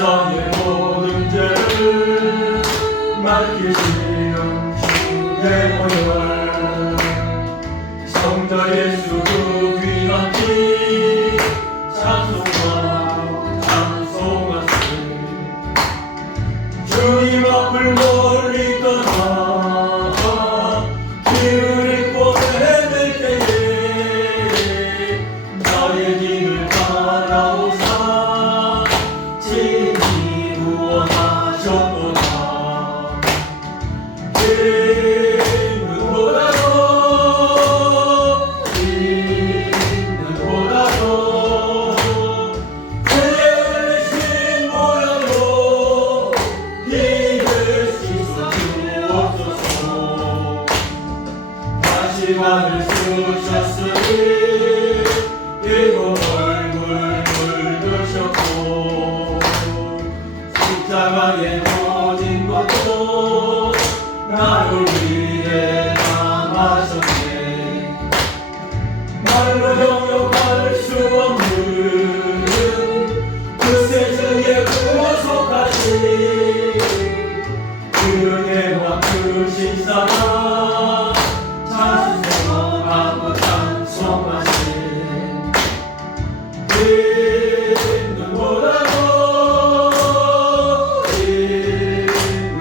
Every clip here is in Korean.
세상의 모든 죄를 맡기시는 주의 보혈 성자 예수 그 귀한 피 찬송하세 주님 앞을 멀리 떠나 길을 잃고 헤맬 때에 나의 길을 따라오사 친히 구원하셨도다. 시간을 쓰셨으니 이고 얼굴 물드셨고 십자가에 모진 것도 나를 위해 당하셨네. 말로 영역할 수 없는 그 세상에 구속하신 그 은혜와 크신 사랑 찬송하고 찬송하신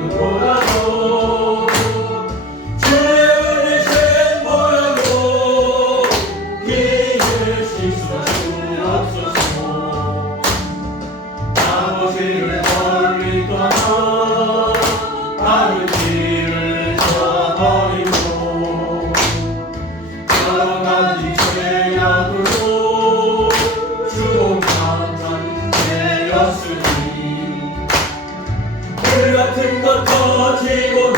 있는보다도 주의 은혜신 모양으로 기회 실수할 수 없소서. 아버지를 멀리 떠나 다른 길을 저버리고 여러 가지 죄악으로 주동탄탄 되었으니 물 같은 것 터지고는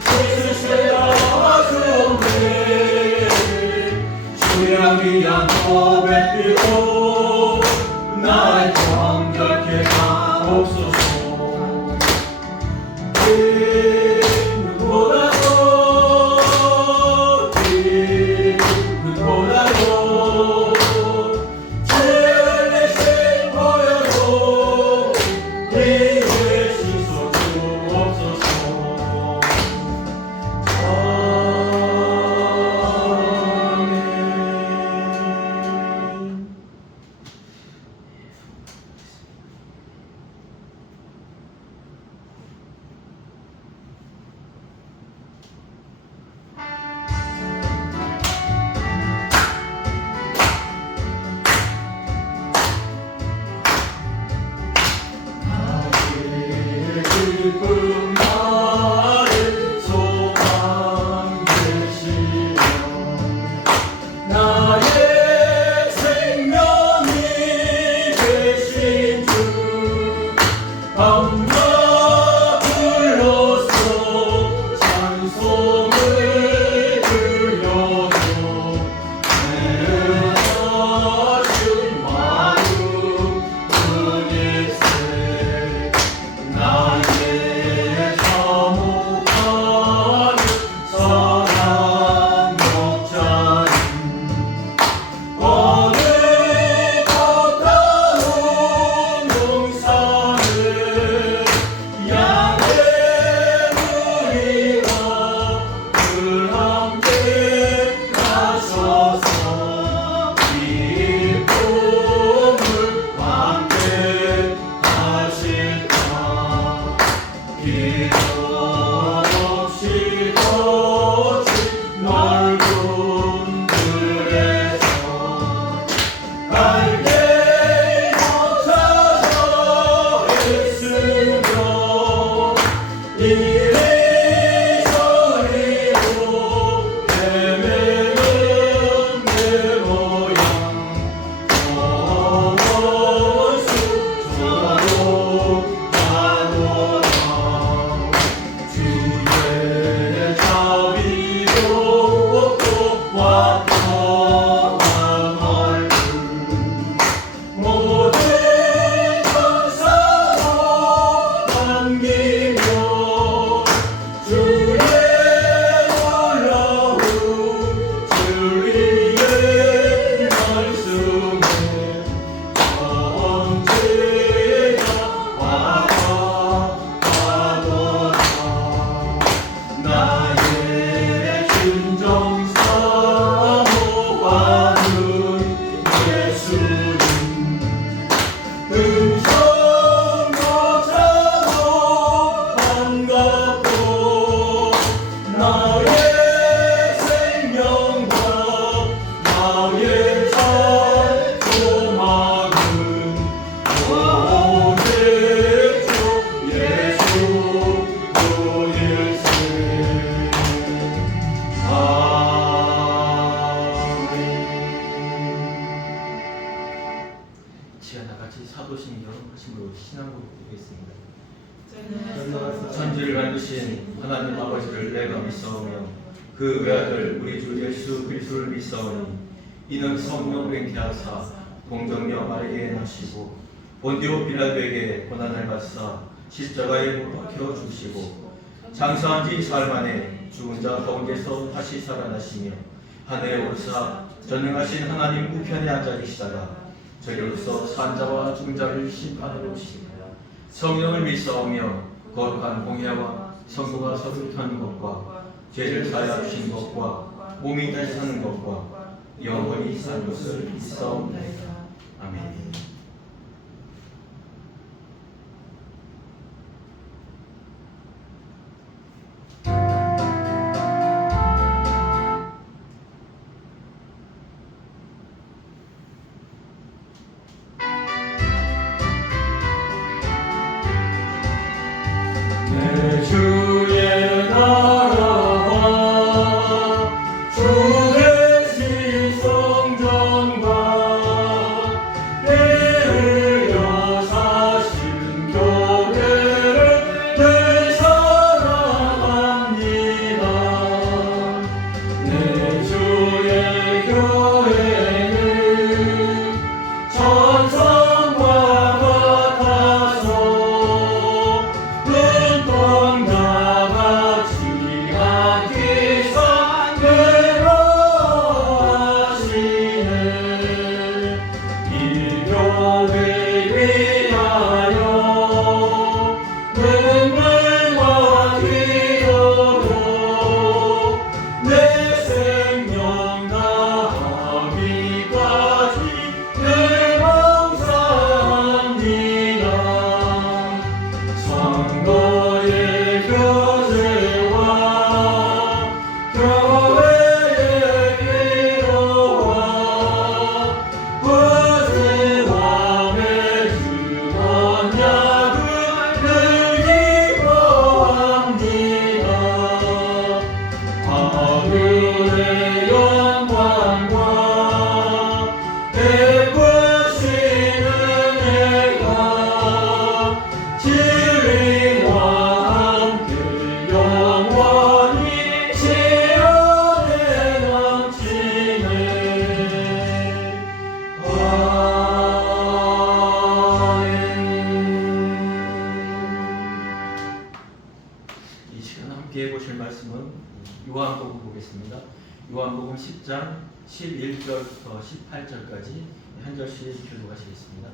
씻으시라 주옵네. 주양 위한 고백 빌고 나의 정결케 하옵소서. 기쁜 나를 소망 되시며 나의 생명이 되신 주 밤낮 불러서 찬송을 들려줘 내어준 마음 주일세 나의 사모하는 사랑 목자님 어느 가까운 용산을 향해 우리와 늘 함께 가셔서 기쁨을 환대하실까. 기도 없이 거친 넓은 들에서 갈대 찾아 있으며 이리저리로 헤매는 내 모양 원수 저로 가노라. 주의 나의 생명과 나의 참 소망은 오직 주 예수 그일세. 아멘. 지하 나같이 사도신 여러분하심으로 신앙으로 드리겠습니다. 저는 천지를 만드신 하나님 아버지를 내가 믿사오며 그 외아들 우리 주 예수 그리스도를 믿사오니 이는 성령 맹태하사 동정녀 마리아에 나시고 본디오 빌라도에게 고난을 받사 십자가에 못 박혀 죽으시고 장사한 지 사흘 만에 죽은 자 가운데서 다시 살아나시며 하늘에 오르사 전능하신 하나님 우편에 앉아 계시다가 저리로서 산자와 죽은 자를 심판하러 오시리라. 성령을 믿사오며 거룩한 공회와 성도가 서로 펴는 것과 죄를 사하여 주신 것과 몸이 다시 사는 것과 영원히 사는 것을 믿사옵나이다. 아멘. 내 주의 나라와 주의 신성전과 내으려 사신 교회를 늘 사랑합니다. 내 주의 교회는 천성과 같아서 눈동자 같이 아끼사 괴로워하시네. 이 교회 위하여 눈물과 기도로 내 생명 다하기까지 늘 봉사합니다. 성도의 교제와 교회의 기도와 구주와 매주 언약을 늘 기뻐합니다. 하늘의 영광과 베푸시는 애가 진리와 함께 영원히 시온에 넘치네. 아멘. 이 시간 함께 해보실 말씀은 요한복음 보겠습니다. 요한복음 10장 11절부터 18절까지 한 절씩 교독하시겠습니다.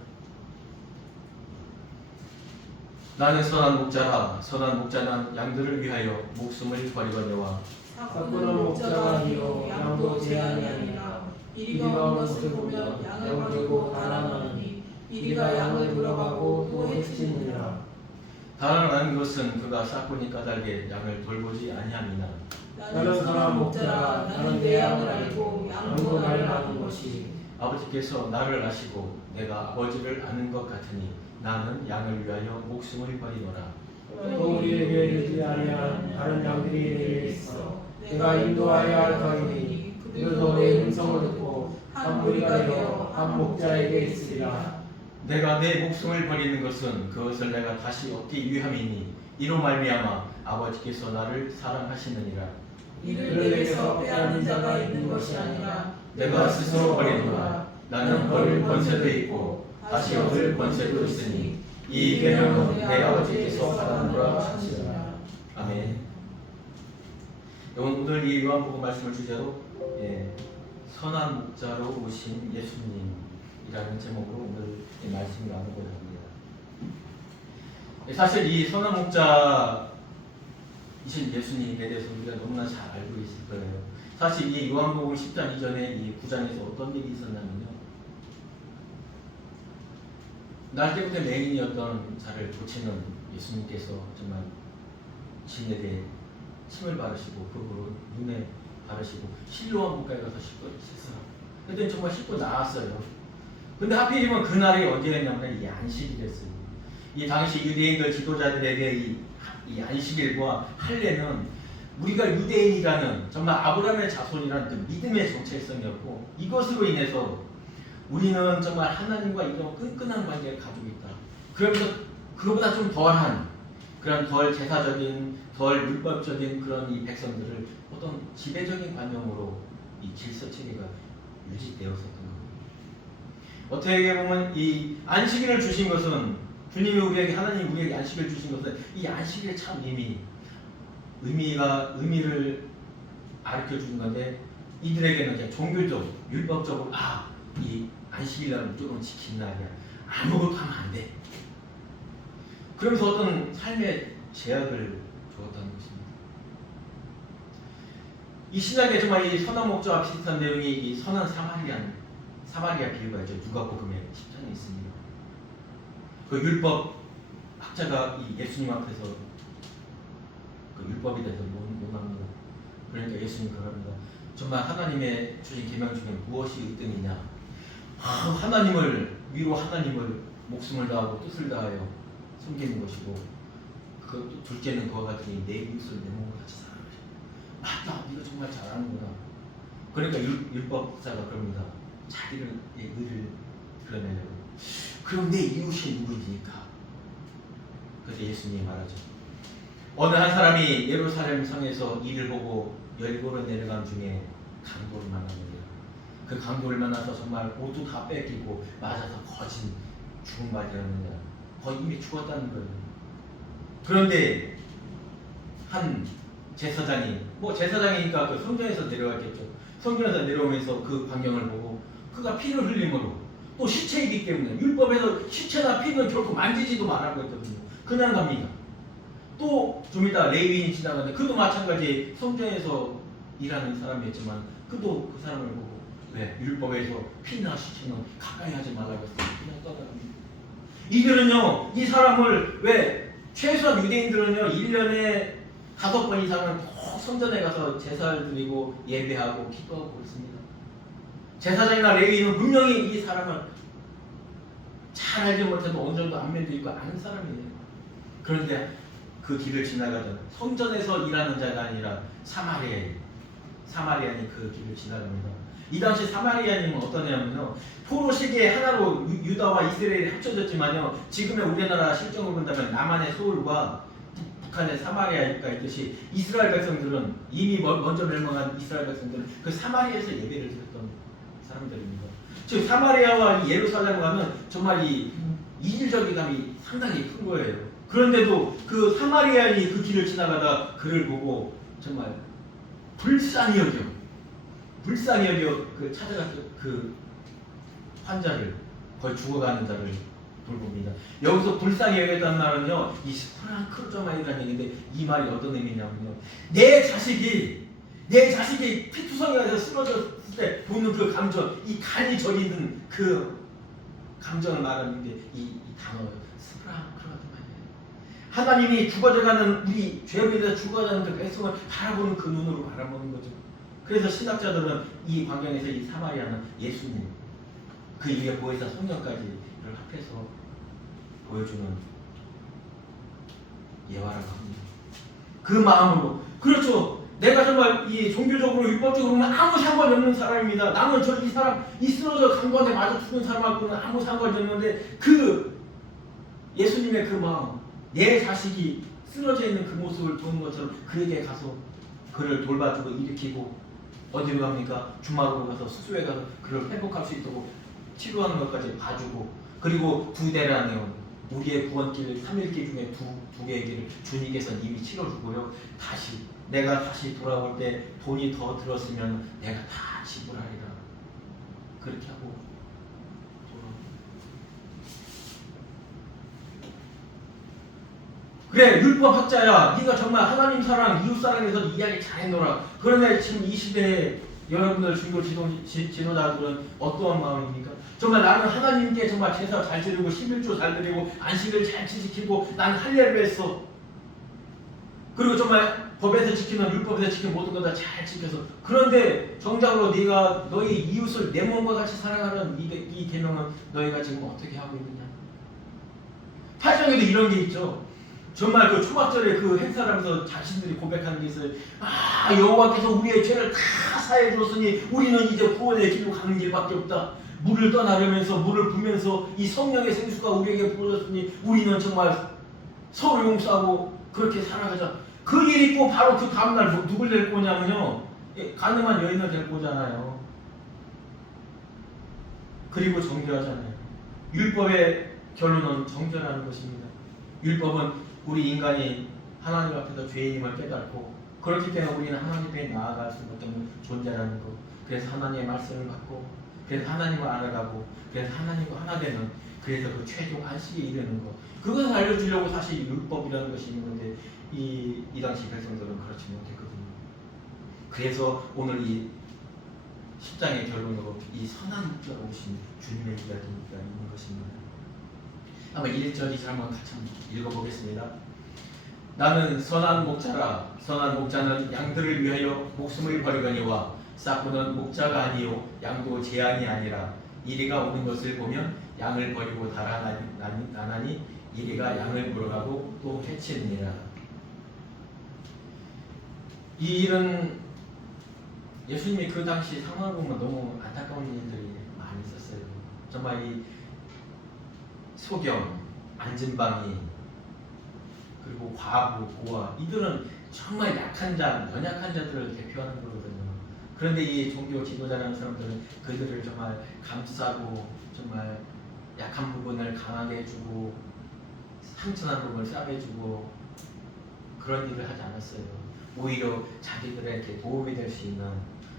나는 선한 목자라. 선한 목자는 양들을 위하여 목숨을 버리거니와 사꾸는 목자가 아니요 양도 제 아니니라. 이리가 온 것을 보면 양을 버리고 달아나느니 이리가 양을 물어가고 또 해치니라. 달아나는 것은 그가 싹군이 까닭에 양을 돌보지 아니함이나 나는 선한 목자라. 나는 내 양을 알고 양도 나를 아는 것이. 아버지께서 나를 아시고 내가 아버지를 아는 것 같으니 나는 양을 위하여 목숨을 버리노라. 또 우리에게 이르지 아니한 다른 양들이 내게 있어. 내가 인도하여 할 터이니 그들도 내 음성을 듣고 한 무리가 되어 한 목자에게 있으리라. 내가 내 목숨을 버리는 것은 그것을 내가 다시 얻기 위함이니 이로 말미암아 아버지께서 나를 사랑하시느니라. 이를 내게서 빼앗는 자가 있는 것이 아니라 내가 스스로 버리노라. 나는 버릴 권세도 있고 다시 얻을 권세도 있으니 이 계명은 내 아버지께서 받았노라 하시니라. 아멘. 오늘 이 요한복음 말씀을 주제로 선한 목자로 오신 예수님이라는 제목으로 오늘 이 말씀을 나누고자 합니다. 사실 이 선한 목자이신 예수님에 대해서 우리가 너무나 잘 알고 있을 거예요. 사실 이 요한복음 10장 이전에 이 9장에서 어떤 일이 있었냐면요, 날 때부터 맹인이었던 자를 고치는 예수님께서 정말 진에게 침을 바르시고 그거로 눈에 바르시고 실로암 물가에 가서 씻으라. 그랬더니 정말 씻고 나왔어요. 근데 하필이면 그날이 언제였냐면 이 안식일이었어요. 이 당시 유대인들 지도자들에게 이 안식일과 할례는 우리가 유대인이라는 정말 아브라함의 자손이라는 그 믿음의 정체성이었고, 이것으로 인해서 우리는 정말 하나님과 이런 끈끈한 관계를 가지고 있다. 그러면서 그거보다 좀 덜한 그런 덜 제사적인 덜 율법적인 그런 이 백성들을 어떤 지배적인 관념으로 이 질서 체계가 유지되었었던 겁니다. 어떻게 보면 이 안식일을 주신 것은 주님이 우리에게 하나님 우리에게 안식을 주신 것은 이 안식일의 참 의미를 가르쳐 주는 건데, 이들에게는 그냥 종교적 율법적으로 이 안식일날은 무조건 지킨 날이야. 아무것도 하면 안 돼. 그러면서 어떤 삶의 제약을 주었다는 것입니다. 이 신약에 정말 이 선한 목자와 비슷한 내용이 이 선한 사마리아 비유가 있죠. 누가복음에 10장에 있습니다. 그 율법 학자가 이 예수님 앞에서 그 율법에 대해서 논합니다. 그러니까 예수님 그럽니다. 정말 하나님의 주신 계명 중에 무엇이 의등이냐? 하나님을 목숨을 다하고 뜻을 다하여 섬기는 것이고, 그 둘째는 그와 같으니 내 이웃을 내 몸과 같이 사랑하라. 맞다, 네가 정말 잘하는구나. 그러니까 율법사가 그럽니다. 자기의 의를 드러내려고. 그럼 내 이웃이 누구입니까? 그래서 예수님이 말하죠. 어느 한 사람이 예루살렘 성에서 이를 보고 여리고로 내려간 중에 강도를 만납니다. 그 강도를 만나서 정말 옷도 다 뺏기고 맞아서 거진 죽은 말이었느냐. 거의 이미 죽었다는 거예요. 그런데 한 제사장이니까 그 성전에서 내려왔겠죠. 성전에서 내려오면서 그 광경을 보고 그가 피를 흘림으로, 또 시체이기 때문에 율법에서 시체나 피는 결코 만지지도 말라고 했거든요. 그냥 갑니다. 또 좀 이따 레위인이 지나가는데 그도 마찬가지 성전에서 일하는 사람이었지만 그도 그 사람을 보고 율법에서 피나 시체는 가까이 하지 말라고 했어요. 그냥 떠나갑니다. 이들은요, 이 사람을 최소한 유대인들은요 1년에 5번 이상은 꼭 성전에 가서 제사를 드리고 예배하고 기도하고 그렇습니다. 제사장이나 레위인은 분명히 이 사람을 잘 알지 못해도 어느 정도 안면도 있고 아는 사람이에요. 그런데 그 길을 지나가던 성전에서 일하는 자가 아니라 사마리아인이 그 길을 지나갑니다. 이 당시 사마리아인은 어떠냐면요, 포로 세계 하나로 유다와 이스라엘이 합쳐졌지만요, 지금의 우리나라 실정을 본다면 남한의 서울과 북한의 사마리아가 있듯이 이스라엘 백성들은 이미 먼저 멸망한 이스라엘 백성들은 그 사마리아에서 예배를 드렸던 사람들입니다. 즉 사마리아와 이 예루살렘과는 정말 이 이질적이감이 상당히 큰 거예요. 그런데도 그 사마리아인이 그 길을 지나가다 그를 보고 정말 불쌍히 여겨 그 찾아가서 그 환자를, 거의 죽어가는 자를 돌봅니다. 여기서 불쌍히 여겼다는 말은요, 이 스프랑 크루저만이라는 얘기인데, 이 말이 어떤 의미냐면요, 내 자식이 피투성이가 돼서 쓰러졌을 때 보는 그 감정, 이 간이 저리는 그 감정을 말하는데 이 단어예요. 스프랑 크루저만이에요. 하나님이 죽어져가는, 우리 죄로 인해서 죽어가는 그 백성을 바라보는 그 눈으로 바라보는 거죠. 그래서 신학자들은 이 광경에서 이 사마리아는 예수님, 그 위에 보혜사 성령까지를 합해서 보여주는 예화라고 합니다. 그 마음으로, 그렇죠. 내가 정말 이 종교적으로 율법적으로는 아무 상관이 없는 사람입니다. 나는 이 쓰러져 강권에 맞아 죽은 사람하고는 아무 상관이 없는데, 그 예수님의 그 마음, 내 자식이 쓰러져 있는 그 모습을 보는 것처럼 그에게 가서 그를 돌봐주고 일으키고, 어디로 갑니까? 주마로로 가서 수수에 가서 그를 회복할 수 있도록 치료하는 것까지 봐주고, 그리고 2대라는 우리의 구원길 3일길 중에 두 개의 길을 주님께서 이미 치러주고요. 내가 다시 돌아올 때 돈이 더 들었으면 내가 다 지불하리라. 그렇게 하고 그래, 율법학자야, 네가 정말 하나님 사랑, 이웃 사랑에서 이야기 잘했노라. 그런데 지금 이 시대에 여러분들 중고 지도자들은 어떠한 마음입니까? 정말 나는 하나님께 정말 제사 잘 드리고 11조 잘 드리고 안식을 잘 지키고 난 할례를 했어. 그리고 정말 법에서 지키는 율법에서 지키는 모든 것 다 잘 지켜서 그런데 정작으로 네가 너희 이웃을 내 몸과 같이 사랑하는 이 계명은 너희가 지금 어떻게 하고 있느냐? 8장에도 이런 게 있죠. 정말 그 초막절에 그 행사를 하면서 자신들이 고백하는 게 있어요. 아, 여호와께서 우리의 죄를 다 사해 줬으니 우리는 이제 구원의 길로 가는 길밖에 없다. 물을 떠나려면서 물을 부면서 이 성령의 생수가 우리에게 부어졌으니 우리는 정말 서로 용서하고 그렇게 살아가자. 그 일 있고 바로 그 다음날 누굴 데리고 오냐면요, 가늠한 여인을 데리고 오잖아요. 그리고 정죄하잖아요. 율법의 결론은 정죄라는 것입니다. 율법은 우리 인간이 하나님 앞에서 죄인임을 깨닫고 그렇기 때문에 우리는 하나님 앞에 나아갈 수 없는 존재라는 것. 그래서 하나님의 말씀을 받고 그래서 하나님을 알아가고 그래서 하나님과 하나 되는, 그래서 그 최종 안식에 이르는 것. 그것을 알려주려고 사실 율법이라는 것이 있는 건데 이 당시 백성들은 그렇지 못했거든요. 그래서 오늘 이 10장의 결론으로 이 선한 목자가 오신 주님의 이야기가 있는 것입니다. 한번 1절 2절 한번 같이 읽어보겠습니다. 나는 선한 목자라. 선한 목자는 양들을 위하여 목숨을 버리거니와 싹구는 목자가 아니요 양도 재앙이 아니라 이리가 오는 것을 보면 양을 버리고 달아나니 이리가 양을 물어가고 또 해치느니라. 이 일은 예수님이 그 당시 상황을 보면 너무 안타까운 일들이 많이 있었어요. 정말 이 소경, 안진방이, 그리고 과부, 고아, 이들은 정말 약한 자, 연약한 자들을 대표하는 거거든요. 그런데 이 종교 지도자라는 사람들은 그들을 정말 감싸고 정말 약한 부분을 강하게 해주고 상처난 부분을 싸매주고 그런 일을 하지 않았어요. 오히려 자기들에게 도움이 될 수 있는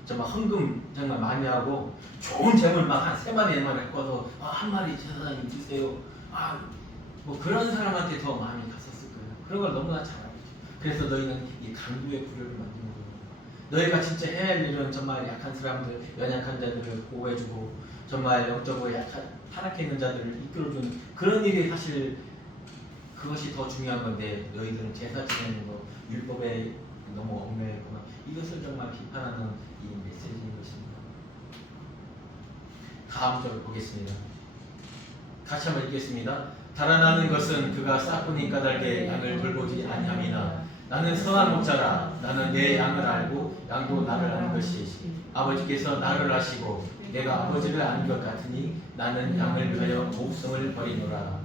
정말 헌금 정말 많이 하고 좋은 재물 막 한 3마리 4마리 꺼서 한 마리 제사장님 주세요. 뭐 그런 사람한테 더 마음이 갔었을 거예요. 그런 걸 너무나 잘 알죠. 그래서 너희는 이 강도의 구려를 만드는 거예요. 너희가 진짜 해야 할 일은 정말 약한 사람들, 연약한 자들을 보호해주고 정말 영적으로 타락해 있는 자들을 이끌어주는 그런 일이 사실 그것이 더 중요한 건데 너희들은 제사 지내는 거, 율법에 너무 얽매이구나. 이것을 정말 비판하는 이 메시지인 것입니다. 다음 절 보겠습니다. 같이 한번 읽겠습니다. 달아나는 것은 그가 싹군이 까닭에 양을 돌보지 아니함이나 나는 선한 목자라. 나는 내 양을 알고 양도 나를 아는 것이 아버지께서 나를 아시고 내가 아버지를 아는 것 같으니 나는 양을 위하여 목숨을 버리노라.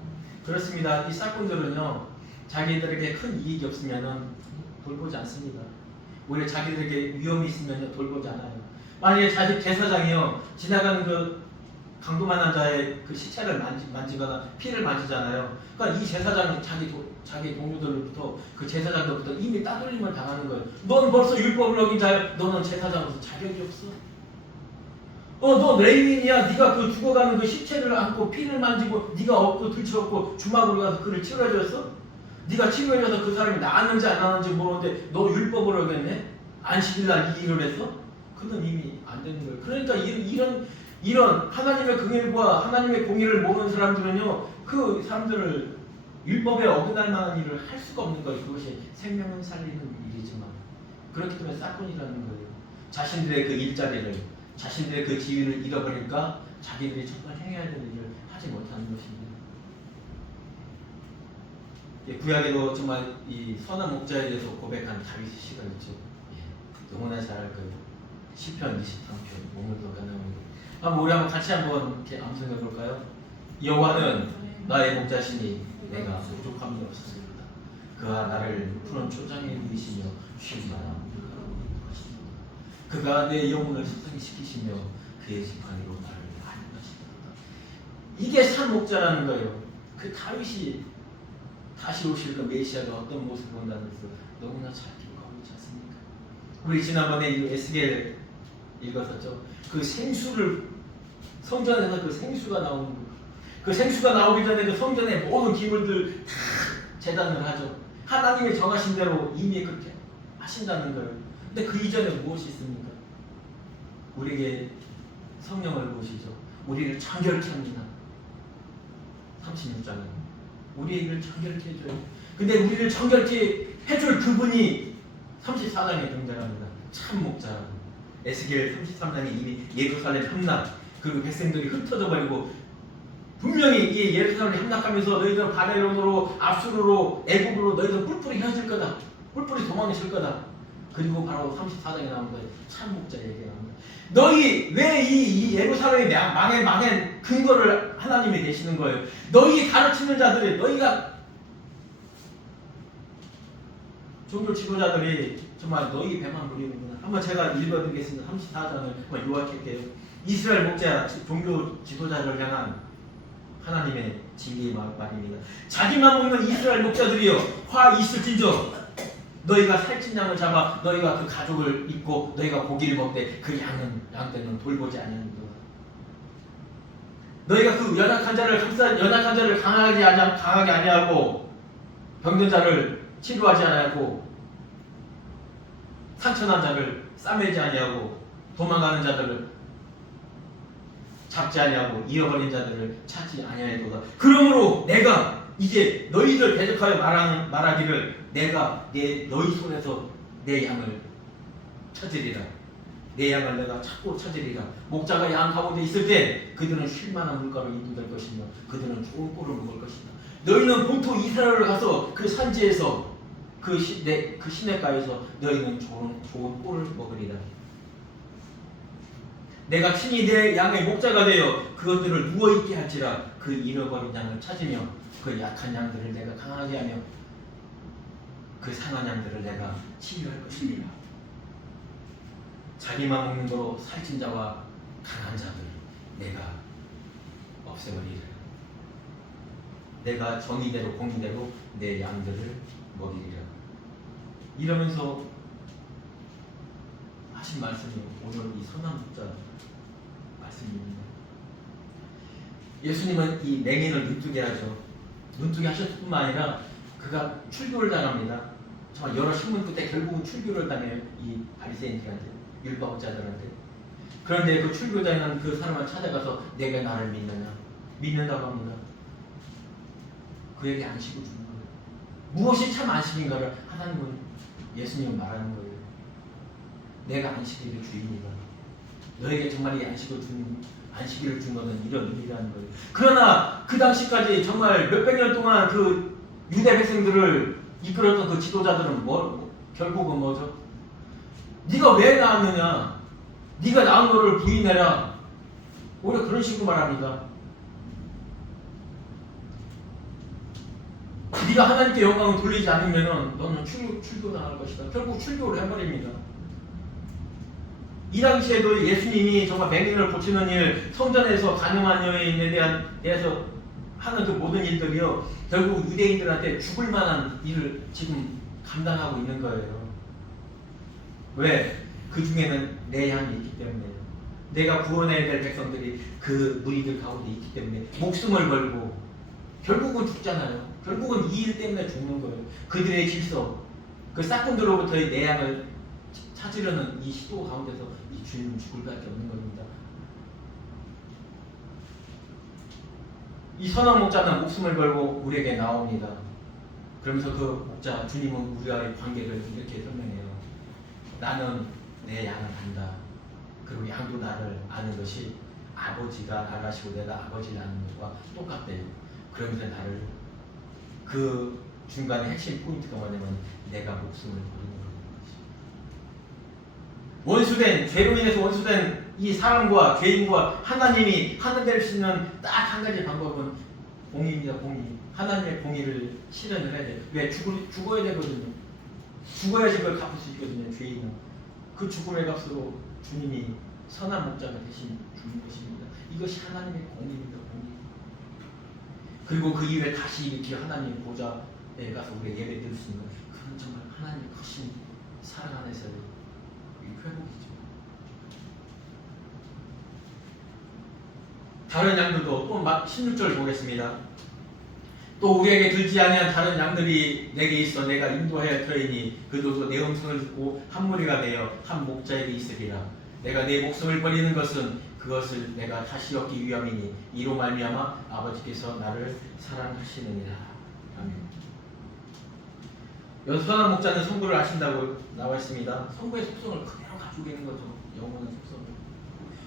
그렇습니다. 이 싹군들은요 자기들에게 큰 이익이 없으면 돌보지 않습니다. 오히려 자기들에게 위험이 있으면 돌보지 않아요. 만약에 자기 제사장이요 지나가는 그 강도만한 자의 그 시체를 만지거나 피를 만지잖아요. 그러니까 이 제사장은 자기 동료들로부터 그 제사장들부터 이미 따돌림을 당하는 거예요. 넌 벌써 율법을 어긴 자야. 너는 제사장으로서 자격이 없어. 너 레위인이야. 네가 그 죽어가는 그 시체를 안고 피를 만지고 네가 업고 들쳐업고 주막으로 가서 그를 치료해줬어? 네가 치료해줘서 그 사람이 나았는지 안 나았는지 모르는데 너 율법을 어겼네? 안식일날 이 일을 했어? 그건 이미 안 되는 거예요. 그러니까 이런 하나님의 긍휼과 하나님의 공의를 모르는 사람들은요 그 사람들을 율법에 어긋날 만한 일을 할 수가 없는 거예요. 그것이 생명을 살리는 일이지만 그렇기 때문에 싹군이라는 거예요. 자신들의 그 일자리를, 자신들의 그 지위를 잃어버리니까 자기들이 정말 행해야 되는 일을 하지 못하는 것입니다. 구약에도 정말 이 선한 목자에 대해서 고백한 다윗의 시가 있죠. 너무나 잘 알 거예요. 시편 23편 오늘도 가능합니다. 우리 한번 같이 한번 이렇게 암송해 볼까요? 여호와는 나의 목자시니 내가 부족함이 없었습니다. 그가 나를 푸른 초장에 누이시며 쉴만한 그가 내 영혼을 소생시키시며 그의 지팡이로 나를 안하시도다. 이게 참 목자라는 거예요. 그 다윗이 다시 오실 그 메시아가 어떤 모습을 본다는 것을 너무나 잘 기억하고 있지 않습니까? 우리 지난번에 이 에스겔 읽었었죠. 그 생수를 성전에서 그 생수가 나오는 거. 그 생수가 나오기 전에 그 성전의 모든 기물들 다 제단을 하죠. 하나님의 정하신 대로 이미 그렇게 하신다는 거예요. 근데 그 이전에 무엇이 있습니까? 우리에게 성령을 보시죠. 우리를 정결케 합니다. 36장에 우리를 정결케 해줘요. 근데 우리를 정결케 해줄 그분이 34장에 등장합니다. 참 목자. 에스겔 33장에 이미 예루살렘 함락, 그리고 백성들이 흩어져 버리고 분명히 이 예루살렘이 함락하면서 너희들 바벨론으로, 압수르로, 애굽으로 너희들 뿔뿔이 휘어질 거다. 뿔뿔이 도망칠 거다. 그리고 바로 34장에 나온 거예요. 참 목자 얘기가 나옵니다. 너희 왜 이 예루살렘이 망한 근거를 하나님이 되시는 거예요. 너희 가르치는 자들이, 너희가 종교 지도자들이 정말 너희 배만 부리는구나. 한번 제가 읽어드리겠습니다. 34장을 한번 요약할게요. 이스라엘 목자 종교 지도자를 향한 하나님의 징계의 말입니다. 자기만 먹는 이스라엘 목자들이여, 화 있을진저 너희가 살찐 양을 잡아 너희가 그 가죽을 입고 너희가 고기를 먹되 그 양떼는 돌보지 아니하는도다. 너희가 그 연약한 자를 강하게 아니하고 병든 자를 치료하지 아니하고 상처난 자를 싸매지 아니하고 도망가는 자들을 잡지 아니하고 잃어버린 자들을 찾지 아니하도다. 그러므로 내가 이제 너희들 대적하여 말하기를 내가 너희 손에서 내 양을 찾으리라. 내 양을 내가 찾으리라. 목자가 양 가운데 있을 때 그들은 쉴만한 물가로 인도될 것이며 그들은 좋은 꼴을 먹을 것이다. 너희는 본토 이스라엘을 가서 그 산지에서 그 시냇가에서 너희는 좋은 꼴을 먹으리라. 내가 친히 내 양의 목자가 되어 그것들을 누워있게 할지라. 그 잃어버린 양을 찾으며 그 약한 양들을 내가 강하게 하며 그 상한 양들을 내가 치유할 것이니라. 자기만 먹는 거로 살찐 자와 강한 자들 내가 없애버리리라. 내가 정의대로 공의대로 내 양들을 먹이리라. 이러면서 하신 말씀이 오늘 이 선한 목자 말씀입니다. 예수님은 이 맹인을 눈뜨게 하죠. 눈뜨게 하셨을 뿐만 아니라 그가 출교를 당합니다. 정말 여러 신문 끝에 결국은 출교를 당해요. 이 바리새인들한테, 율법자들한테. 그런데 그 출교당한 그 사람을 찾아가서 내가 나를 믿느냐? 믿는다고 합니다. 그에게 안식을 주는 거예요. 무엇이 참 안식인가를 하나님은, 예수님은 말하는 거예요. 내가 안식일의 주인이다. 너에게 정말 이 안식을 준 것은 이런 의미라는 거예요. 그러나 그 당시까지 정말 몇백 년 동안 그 유대 백성들을 이끌었던 그 지도자들은 결국은 뭐죠? 네가 왜 나왔느냐? 네가 나온 거를 부인해라. 오히려 그런 식으로 말합니다. 네가 하나님께 영광을 돌리지 않으면 너는 출교당할 것이다. 결국 출교를 해버립니다. 이 당시에도 예수님이 정말 맹인을 고치는 일, 성전에서 간음한 여인에 대해서 하는 그 모든 일들이요, 결국 유대인들한테 죽을 만한 일을 지금 감당하고 있는 거예요. 왜? 그 중에는 내 양이 있기 때문에요. 내가 구원해야 될 백성들이 그 무리들 가운데 있기 때문에 목숨을 걸고 결국은 죽잖아요. 결국은 이 일 때문에 죽는 거예요. 그들의 질서, 그 싹군들로부터의 내 양을 찾으려는 이 시도 가운데서 이 주인은 죽을 밖에 없는 겁니다. 이 선한 목자는 목숨을 걸고 우리에게 나옵니다. 그러면서 그 목자, 주님은 우리와의 관계를 이렇게 설명해요. 나는 내 양을 안다. 그리고 양도 나를 아는 것이 아버지가 나를 아시고 내가 아버지를 아는 것과 똑같대요. 그러면서 나를, 그 중간에 핵심 포인트가 뭐냐면 내가 목숨을 버리는 것입니다. 죄로 인해서 원수된 이 사람과 죄인과 하나님이 하나될 수 있는 딱 한 가지 방법은 공의입니다. 공의. 하나님의 공의를 실현을 해야 돼요. 왜? 죽어야 되거든요. 죽어야지 그걸 갚을 수 있거든요. 죄인은. 그 죽음의 값으로 주님이 선한 목자가 대신 주는 것입니다. 이것이 하나님의 공의입니다. 공의. 그리고 그 이후에 다시 이렇게 하나님의 보좌에 가서 우리가 예배 드릴 수 있는, 그건 정말 하나님의 크신 사랑 안에서의 회복이죠. 다른 양들도 또 16절 보겠습니다. 또 우리에게 들지 아니한 다른 양들이 내게 있어 내가 인도하여 할 터이니 그들도 내 음성을 듣고 한 무리가 되어 한 목자에게 있으리라. 내가 내 목숨을 버리는 것은 그것을 내가 다시 얻기 위함이니 이로 말미암아 아버지께서 나를 사랑하시느니라. 아멘. 선한 목자는 성부를 아신다고 나와 있습니다. 성부의 속성을 그대로 가지고 있는 거죠. 영원한 속성을.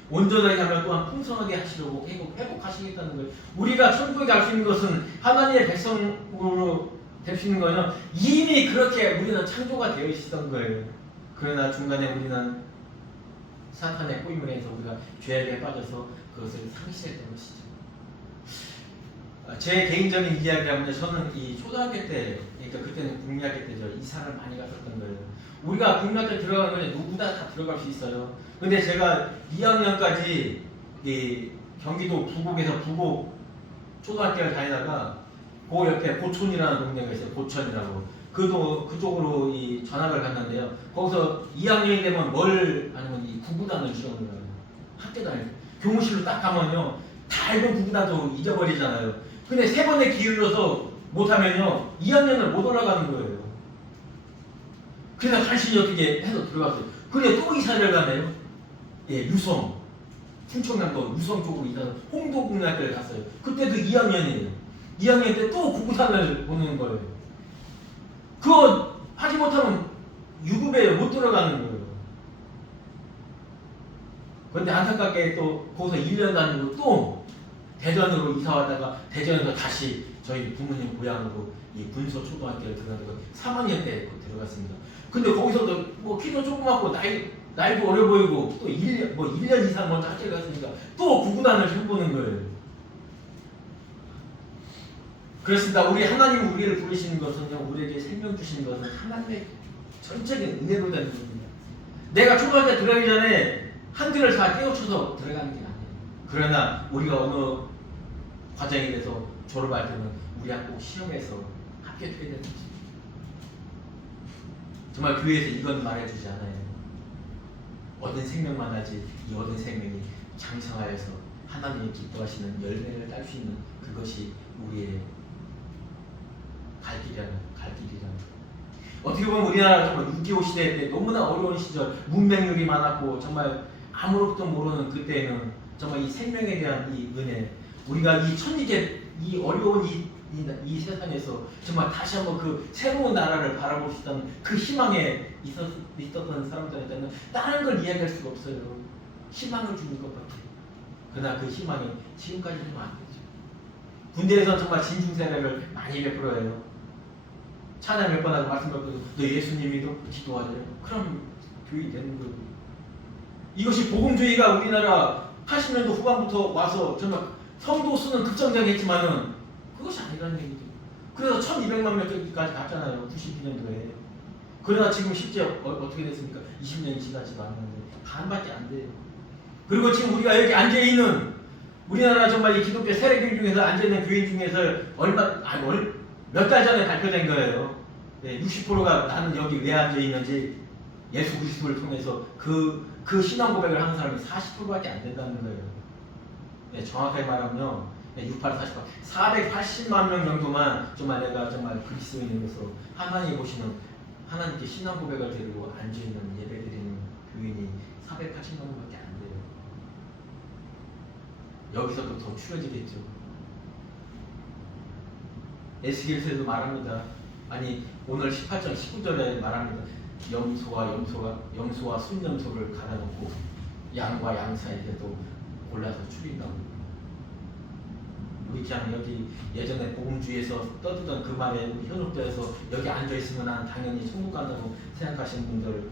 온전하게 하면 또한 풍성하게 하시려고 회복하시겠다는 거예요. 우리가 천국에 갈 수 있는 것은 하나님의 백성으로 될 수 있는 거는 이미 그렇게 우리는 창조가 되어 있었던 거예요. 그러나 중간에 우리는 사탄의 꼬임을 해서 우리가 죄악에 빠져서 그것을 상실했던 것이죠. 제 개인적인 이야기하면 저는 이 초등학교 때, 그러니까 그때는 국민학교 때죠. 이사를 많이 갔었던 거예요. 우리가 국민학교 들어가는 건 누구나 다 들어갈 수 있어요. 근데 제가 2학년까지 이 경기도 부곡에서 부곡 초등학교를 다니다가 그 옆에 고촌이라는 동네가 있어요. 고천이라고. 그쪽으로 이 전학을 갔는데요. 거기서 2학년이 되면 뭘 아니면 이 구구단을 지원을 해요. 학교 다닐 때. 교무실로 딱 가면요. 다 알고 구구단도 잊어버리잖아요. 근데 3번의 기회를 줘서 못하면요. 2학년을 못 올라가는 거예요. 그래서 간신히 어떻게 해서 들어갔어요. 근데 또 이사를 가네요. 예, 유성. 충청남도 유성 쪽으로 이사를 홍도국민학교를 갔어요. 그때도 2학년이에요. 2학년 때 또 구구단을 보는 거예요. 그거 하지 못하면 유급에 못 들어가는 거예요. 그런데 안타깝게 또 거기서 1년 다니고 또 대전으로 이사 왔다가 대전에서 다시 저희 부모님 고향으로 이 분소 초등학교를 들어가서 3학년 때 들어갔습니다. 근데 거기서도 뭐 키도 조그맣고 나이도 어려 보이고 또 1년 이상 먼저 학교를 갔으니까 또 구구단을 해보는 거예요. 그렇습니다. 우리 하나님 우리를 부르시는 것은요, 우리에게 생명 주시는 것은 하나님의 전적인 은혜로 되는 겁니다. 내가 초등학교 들어가기 전에 한글을 다 깨우쳐서 들어가는 게 아니에요. 그러나 우리가 어느 과정에 대해서 졸업할 때는 우리가 꼭 시험에서 합격해야 되는 거죠. 정말 교회에서 이건 말해주지 않아요. 얻은 생명만 하지 이 얻은 생명이 장성하여서 하나님이 기뻐하시는 열매를 딸 수 있는 그것이 우리의 갈 길이라는. 어떻게 보면 우리나라 정말 6.25 시대 때 너무나 어려운 시절, 문맹률이 많았고 정말 아무것도 모르는 그때에는 정말 이 생명에 대한 이 은혜, 우리가 이 천지계 이 어려운 이 세상에서 정말 다시 한번 그 새로운 나라를 바라볼 수 있다는 그 희망에 있었던 사람들한테는 다른 걸 이야기할 수가 없어요. 희망을 주는 것밖에. 그러나 그 희망이 지금까지는 안 되죠. 군대에서 정말 진중세례를 많이 베풀어요. 찬양 몇 번 하고 말씀 몇 번 하고 너 예수님 믿어? 기도하세요. 그럼 교회 되는 거예요. 이것이 복음주의가 우리나라 80년도 후반부터 와서 정말 성도 수는 급성장했지만은 그것이 아니라는 얘기죠. 그래서 1200만 명까지 갔잖아요. 92년도에. 그러나 지금 실제 어떻게 됐습니까? 20년이 지나지도 않았는데 반밖에 안 돼요. 그리고 지금 우리가 여기 앉아있는 우리나라 정말 이 기독교 세례교인 중에서 앉아있는 교인 중에서 몇 달 전에 발표된 거예요. 네, 60%가 나는 여기 왜 앉아있는지 예수 그리스도를 통해서 그 신앙 고백을 하는 사람이 40%밖에 안 된다는 거예요. 네, 정확하게 말하면요. 68, 48, 480만 명 정도만 정말 내가 정말 그리스도인으로서 하나님 보시는 하나님께 신앙 고백을 드리고 앉아있는 예배드리는 교인이 480만 명밖에 안 돼요. 여기서도 더 추려지겠죠. 에스겔서에도 말합니다. 아니 오늘 18장 19절에 말합니다. 염소와 순염소를 갈아놓고 양과 양 사이에도 골라서 추린다고. 우리 그냥 여기 예전에 복음주의에서 떠들던 그 말에 우리 현혹되어서 여기 앉아있으면 난 당연히 천국 간다고 생각하시는 분들,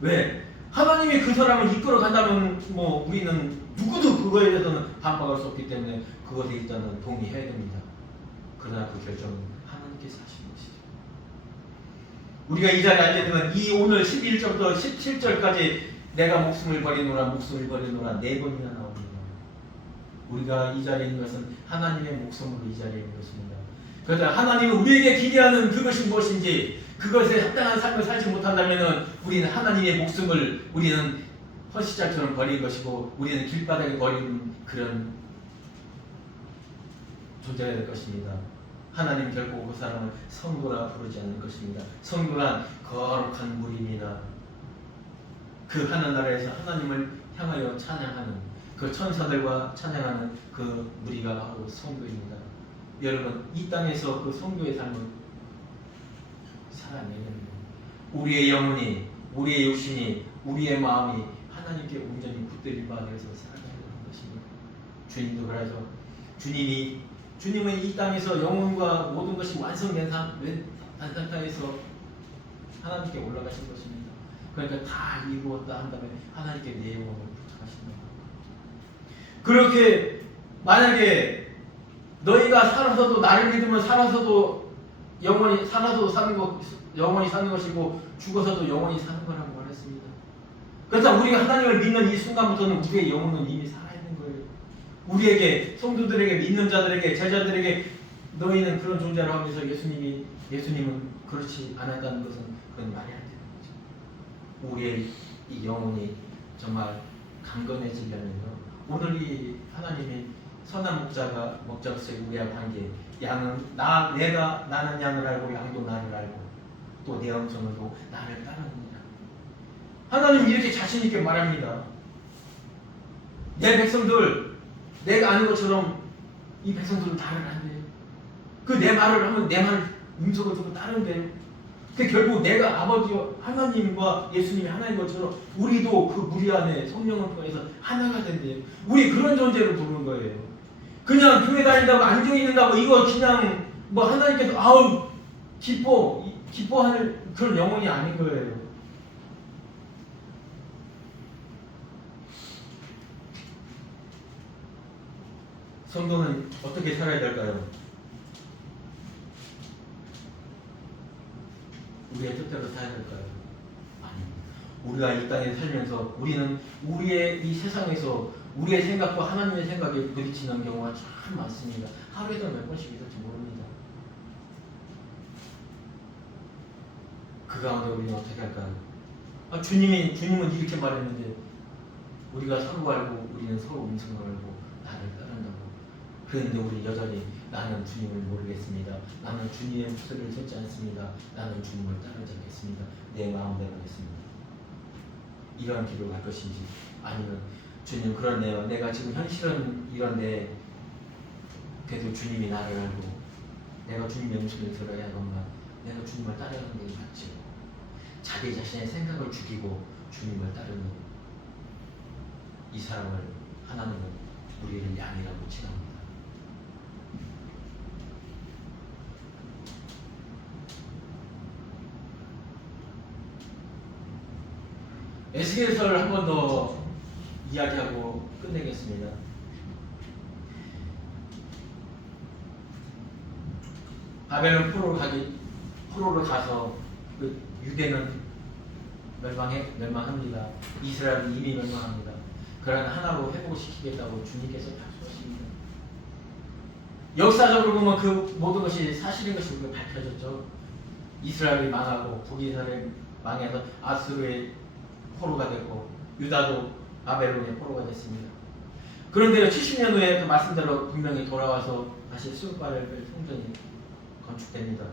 왜? 하나님이 그 사람을 이끌어 간다면 뭐 우리는 누구도 그거에 대해서는 반박할 수 없기 때문에 그것에 일단은 동의해야 됩니다. 그러나 그 결정은 하나님께서 하시는 것이죠. 우리가 이 자리에 앉게 되면 이 오늘 11절부터 17절까지 내가 목숨을 버리노라 4번이나 나옵니다. 우리가 이 자리에 있는 것은 하나님의 목숨으로 이 자리에 있는 것입니다. 그러나 하나님은 우리에게 기대하는 그것이 무엇인지 그것에 합당한 삶을 살지 못한다면 우리는 하나님의 목숨을 우리는 헛시장처럼 버린 것이고 우리는 길바닥에 버린 그런 존재가 될 것입니다. 하나님 결코 그 사람을 성도라 부르지 않는 것입니다. 성도란 거룩한 무리입니다. 그 하늘나라에서 하나님을 향하여 찬양하는 그 천사들과 찬양하는 그 무리가 바로 성도입니다. 여러분 이 땅에서 그 성도의 삶은 살아내는 거예요. 우리의 영혼이, 우리의 육신이, 우리의 마음이 하나님께 온전히 붙들린 바 되어서 살아내는 것입니다. 주님도 그러죠. 주님은 이 땅에서 영혼과 모든 것이 완성된 상태에서 하나님께 올라가신 것입니다. 그러니까 다 이루었다 한 다음에 하나님께 내 영혼을 부탁하신다. 그렇게 만약에 너희가 살아서도 나를 믿으면 살아서도 영원히 살아서도 사는 것, 영원히 사는 것이고 죽어서도 영원히 사는 거라고 말했습니다. 그래서 우리가 하나님을 믿는 이 순간부터는 우리의 영혼은 이미 살아있는 거예요. 우리에게, 성도들에게, 믿는 자들에게, 제자들에게 너희는 그런 존재라고 하면서 예수님은 그렇지 않았다는 것은 그건 말이 안 되는 거죠. 우리의 이 영혼이 정말 강건해지려면요, 오늘 이 하나님이 선한 목자로서의 우리와 관계, 양은 나는 양을 알고 양도 나를 알고 또 내 음성을 듣고 나를 따르느니라. 하나님 이렇게 자신 있게 말합니다. 내 백성들, 내가 아는 것처럼 이 백성들은 나를 안돼요. 그 내 말을 하면 내 말 음성을 듣고 따른대요. 그 결국 내가 아버지 하나님과 예수님이 하나인 것처럼 우리도 그 무리 안에 성령을 통해서 하나가 된대요. 우리 그런 존재를 부르는 거예요. 그냥 교회 다닌다고 안정이 있는다고 이거 그냥 뭐 하나님께서 아우 기뻐하는 그런 영혼이 아닌 거예요. 성도는 어떻게 살아야 될까요? 우리의 뜻대로 살아야 될까요? 아닙니다. 우리가 이 땅에 살면서 우리는 우리의 이 세상에서 우리의 생각과 하나님의 생각에 부딪히는 경우가 참 많습니다. 하루에도 몇 번씩 있을지 모릅니다. 그 가운데 우리는 어떻게 할까요? 주님은 이렇게 말했는데 우리가 서로 알고 우리는 서로 음성을 알고 나를 따른다고. 그런데 우리 여전히 나는 주님을 모르겠습니다. 나는 주님의 목소리를 듣지 않습니다. 나는 주님을 따르지 않겠습니다. 내 마음대로 하겠습니다. 이러한 기도를 할 것인지, 아니면 주님 그렇네요. 내가 지금 현실은 이런데 그래도 주님이 나를 알고 내가 주님의 음성을 들어야 하건만 내가 주님을 따르는 게 맞지. 자기 자신의 생각을 죽이고 주님을 따르는 이 사람을 하나님은 우리를 양이라고 칭합니다. 에스겔서를 한 번 더 이야기하고 끝내겠습니다. 바벨론 포로로 가서 그 유대는 멸망합니다. 이스라엘은 이미 멸망합니다. 그러나 하나로 회복시키겠다고 주님께서 약속하십니다. 역사적으로 보면 그 모든 것이 사실인 것이 우리가 밝혀졌죠. 이스라엘이 망하고 북이스라엘이 망해서 아수르의 포로가 됐고 유다도 바벨론의 포로가 됐습니다. 그런데 70년 후에 그 말씀대로 분명히 돌아와서 다시 스룹바벨 성전이 건축됩니다.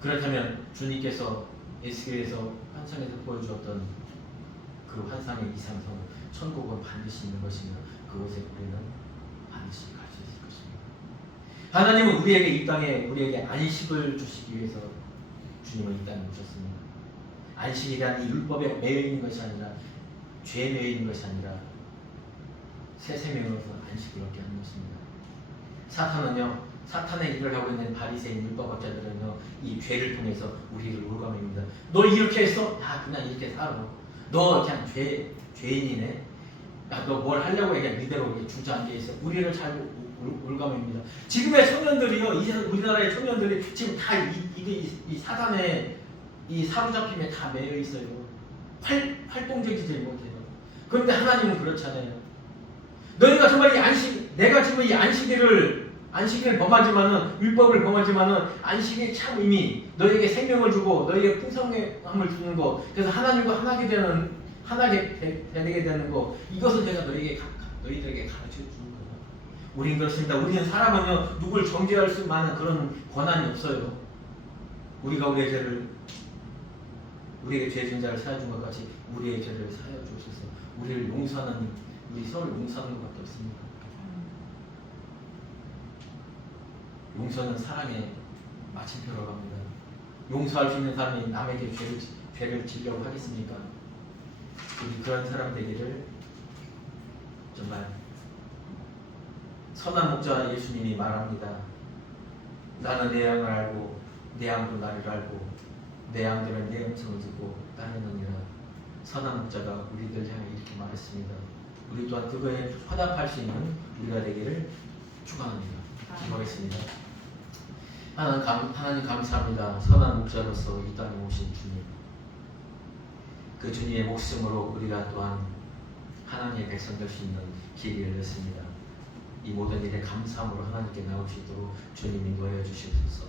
그렇다면 주님께서 에스겔에서 환상에서 보여주었던 그 환상의 이상성, 천국은 반드시 있는 것이며 그곳에 우리는 반드시 갈 수 있을 것입니다. 하나님은 우리에게 이 땅에 우리에게 안식을 주시기 위해서 주님은 이 땅에 오셨습니다. 안식이란 이 율법에 매여 있는 것이 아니라 죄에 매여 있는 것이 아니라 새 생명으로서 안식을 얻게 하는 것입니다. 사탄의 일을 하고 있는 바리새인 율법학자들은요, 이 죄를 통해서 우리를 올가매입니다. 너 이렇게 했어? 야 그냥 이렇게 살아. 너 그냥 죄인이네. 야 너 뭘 하려고 해? 그냥 이대로 주저앉아 있어. 우리를 잘 올가매입니다. 지금의 청년들이요, 우리나라의 청년들이 지금 다 이 사단의 이 사로잡힘에 다 매여 있어요. 활동적이지 못해요. 그런데 하나님은 그렇잖아요. 너희가 정말 내가 지금 이 안식일을 범하지만은, 율법을 범하지만은, 안식이 참 이미 너에게 생명을 주고 너에게 풍성함을 주는 거, 그래서 하나님과 하나게 되게 되는 거, 이것을 내가 너희들에게 가르쳐 주는 거예요. 우린 그렇습니다. 우리는 사람은요, 누굴 정죄할 수 만한 그런 권한이 없어요. 우리가 우리에게 죄 진 자를 사해 준 것 같이 우리의 죄를 사해 주셔서 우리 서로 용서하는 것밖에 없습니다. 용서는 사랑의 마침표라고 합니다. 용서할 수 있는 사람이 남에게 죄를 지려고 하겠습니까? 우리 그런 사람 되기를 정말 선한 목자 예수님이 말합니다. 나는 내 양을 알고 내 양도 나를 알고 내 양들은 내 음성을 듣고 따르느니라. 선한 목자가 우리들 향해 이렇게 말했습니다. 우리 또한 그거에 화답할 수 있는 우리가 되기를 축원합니다. 기도하겠습니다. 하나님 감사합니다. 선한 목자로서 이 땅에 오신 주님, 그 주님의 목숨으로 우리가 또한 하나님의 백성 될 수 있는 길이 열렸습니다. 이 모든 일에 감사함으로 하나님께 나올 수 있도록 주님 인도하여 주시옵소서.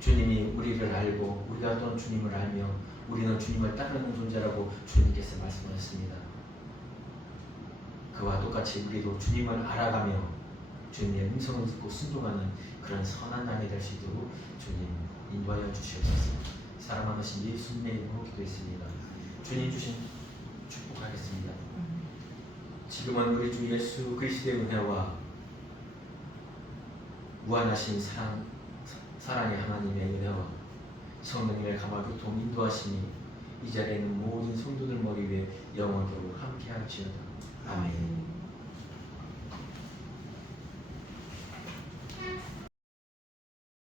주님이 우리를 알고 우리가 또한 주님을 알며 우리는 주님을 따르는 존재라고 주님께서 말씀하셨습니다. 그와 똑같이 우리도 주님을 알아가며 주님의 음성을 듣고 순종하는 그런 선한 양이 될 수 있도록 주님 인도하여 주시옵소서. 사랑하신 예수님의 이름으로 기도했습니다. 주님 주신 축복하겠습니다. 지금은 우리 주 예수 그리스도의 은혜와 무한하신 사랑의 하나님의 은혜와 성령님의 감화교통 인도하심이 이 자리에 있는 모든 성도들 머리 위에 영원토록 함께할지어다. 아멘.